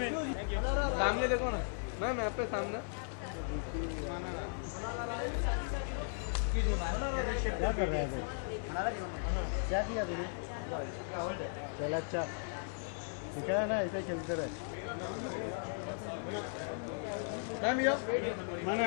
सामने देखो ना मैम, यहाँ पे सामने। क्या कर रहा है भाई? क्या किया तूने? चल अच्छा, ठीक है ना, ऐसे खेलते रहे। मैम यो माना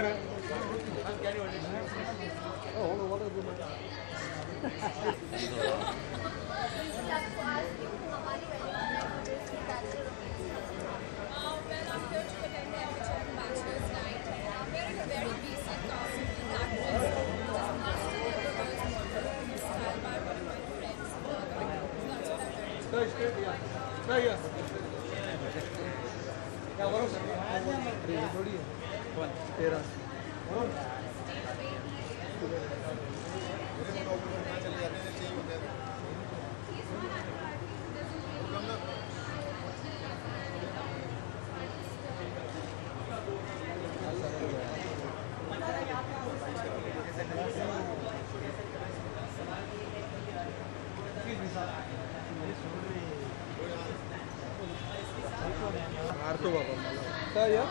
मारतो बाबा मला। सर या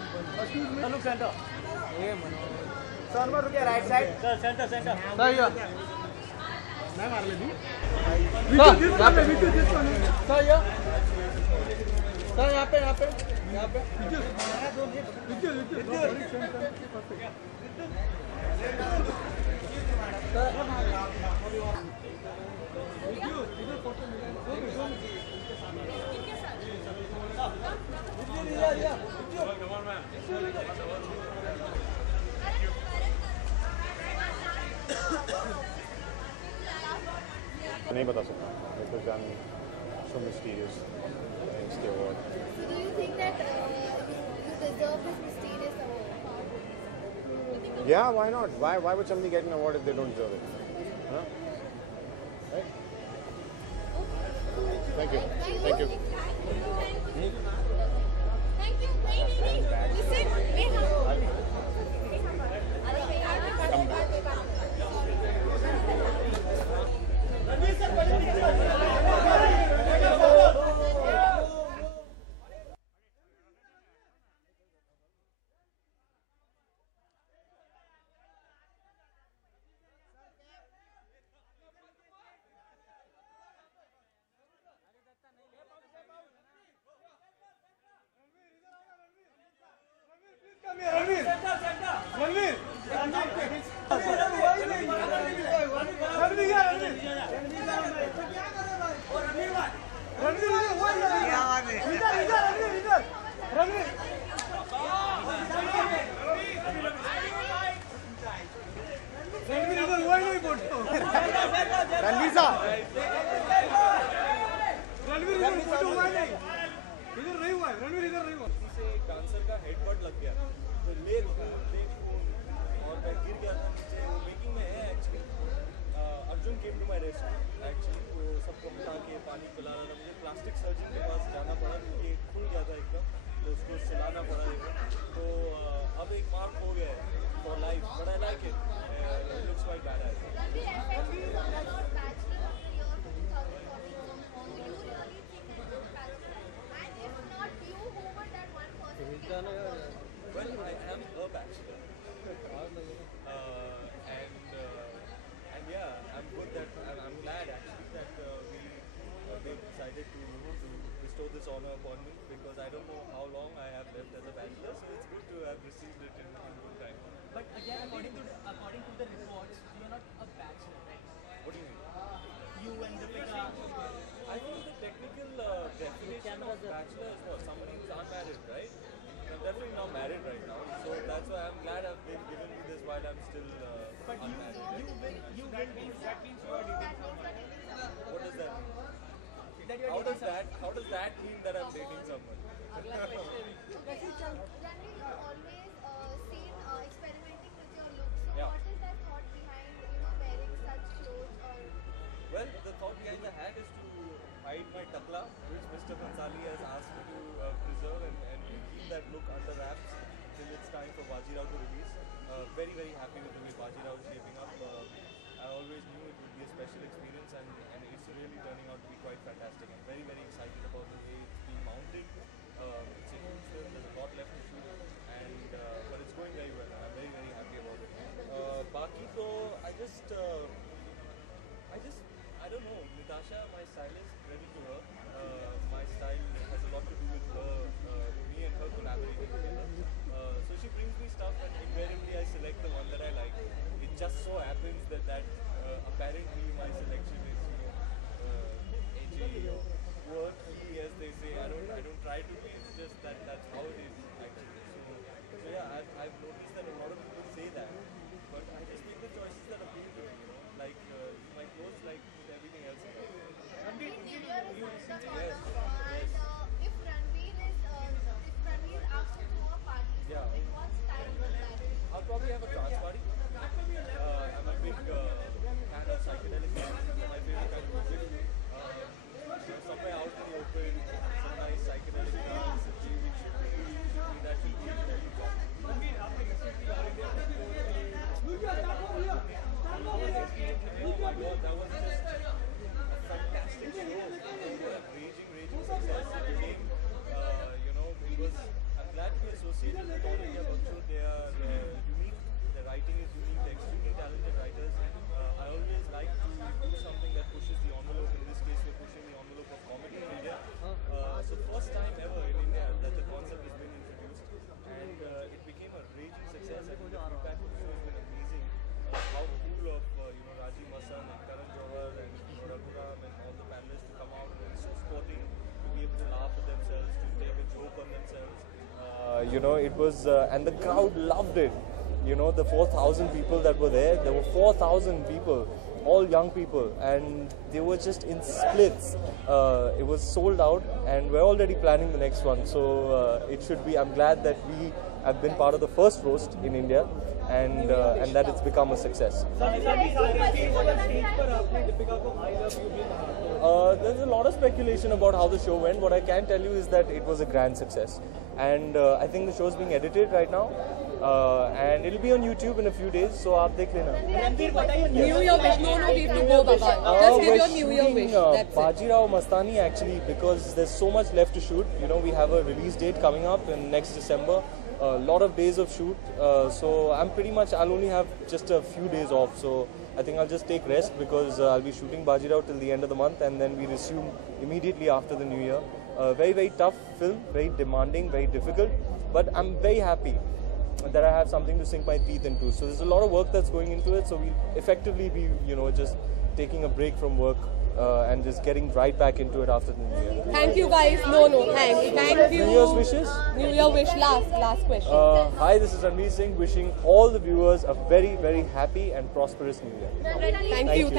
look center. हे म्हणा Sir, look at right side. Sir, center. Sir या मैं मार ले तू. सर या सर यहाँ पे नहीं बता सकता because I'm so mysterious इसके award. So do you think that you deserve this mysterious award? Yeah, why not? Why would somebody get an award if they don't deserve it? Huh? Right? Thank you. Thank you. Listen, dancer का headbutt लग गया तो leg और मैं गिर गया था नीचे। वो मेकिंग में है actually. Arjun came to my rescue actually. वो सबको हटा के पानी पिला रहा था। मुझे प्लास्टिक सर्जन के पास जाना पड़ा क्योंकि खुल गया था एकदम, तो उसको सिलाना पड़ा एकदम। तो अब एक मार्क हो गया है for life, but I like it. It looks quite bad as Well, I am a bachelor, and yeah, I'm good that, and I'm glad actually that they decided to bestow this honor upon me, because I don't know how long I have left as a bachelor, so it's good to have received it in good time. But again, according to the reports, you're not a bachelor, right? What do you mean? You and Deepika. I think the technical definition of bachelor is what? Somebody who's unmarried, right? I'm definitely not married right now, so that's why I'm glad I've been given me this while I'm still But unmarried. that means you are dating someone. What does that mean? That you are How dating does that mean that I'm dating someone? Ranveer, you're always seen experimenting with your looks. So Yeah. what is that thought behind wearing such clothes or? Well, the thought behind the hat is to hide my takla, which Mr. Bhansali has asked me to preserve and keep that look under wraps till it's time for Bajirao to release. Very, very happy with the way Bajirao is shaping up. I always knew it would be a special experience, and it's really turning out to be quite fantastic. I'm very, very excited about the way it's being mounted. It's a huge I've noticed that a lot of people say that, but I just make the choices that appeal to me, you know, like my clothes, like with everything else. Ranveer is around the corner, Yes. and if Ranveer is asked to a party, Yeah. in what style will that be? I'll probably have a trance party. I'm a big fan of psychedelic music. It's my favorite kind of music. Somewhere out in the open, some nice psychedelic dance, a TV should be that should be very fun. Oh my god, that was just a fantastic show. What a raging success. It became, you know, it was, I'm glad to be associated with All India Baksho. They are unique, their writing is unique, they're extremely talented writers. I always like to do something that pushes the envelope. In this case, we're pushing the envelope of comedy in India. So first time ever in India that the concept has been introduced, and it became a raging success. I think the feedback of the show has been amazing. How cool of Rajiv Masan and Karan Johar and Raghuram and all the panelists to come out, and it's so sporting to be able to laugh at themselves, to take a joke on themselves. It was, and the crowd loved it. You know, the 4,000 people that were there were 4,000 people, all young people, and they were just in splits. It was sold out, and we're already planning the next one. So it should be, I'm glad that we have been part of the first roast in India, and that it's become a success. There's a lot of speculation about how the show went. What I can tell you is that it was a grand success, and I think the show is being edited right now, and it'll be on YouTube in a few days. So aap dekh lena. New Year wish. No, we have to go, Baba. Just give your New Year wish. That's it. Bajirao Mastani, actually, because there's so much left to shoot. You know, we have a release date coming up in next December. A lot of days of shoot, so I'll only have just a few days off. So I think I'll just take rest because I'll be shooting Bajirao till the end of the month, and then we resume immediately after the New Year. Very tough film, very demanding, very difficult, but I'm very happy that I have something to sink my teeth into. So there's a lot of work that's going into it. So we'll effectively be, just taking a break from work and just getting right back into it after the New Year. Thank you, guys. No, thanks. Thank you. New Year's wishes? New Year wish. Last question. Hi, this is Ranveer Singh, wishing all the viewers a very, very happy and prosperous New Year. Thank you.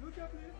Lucha, please.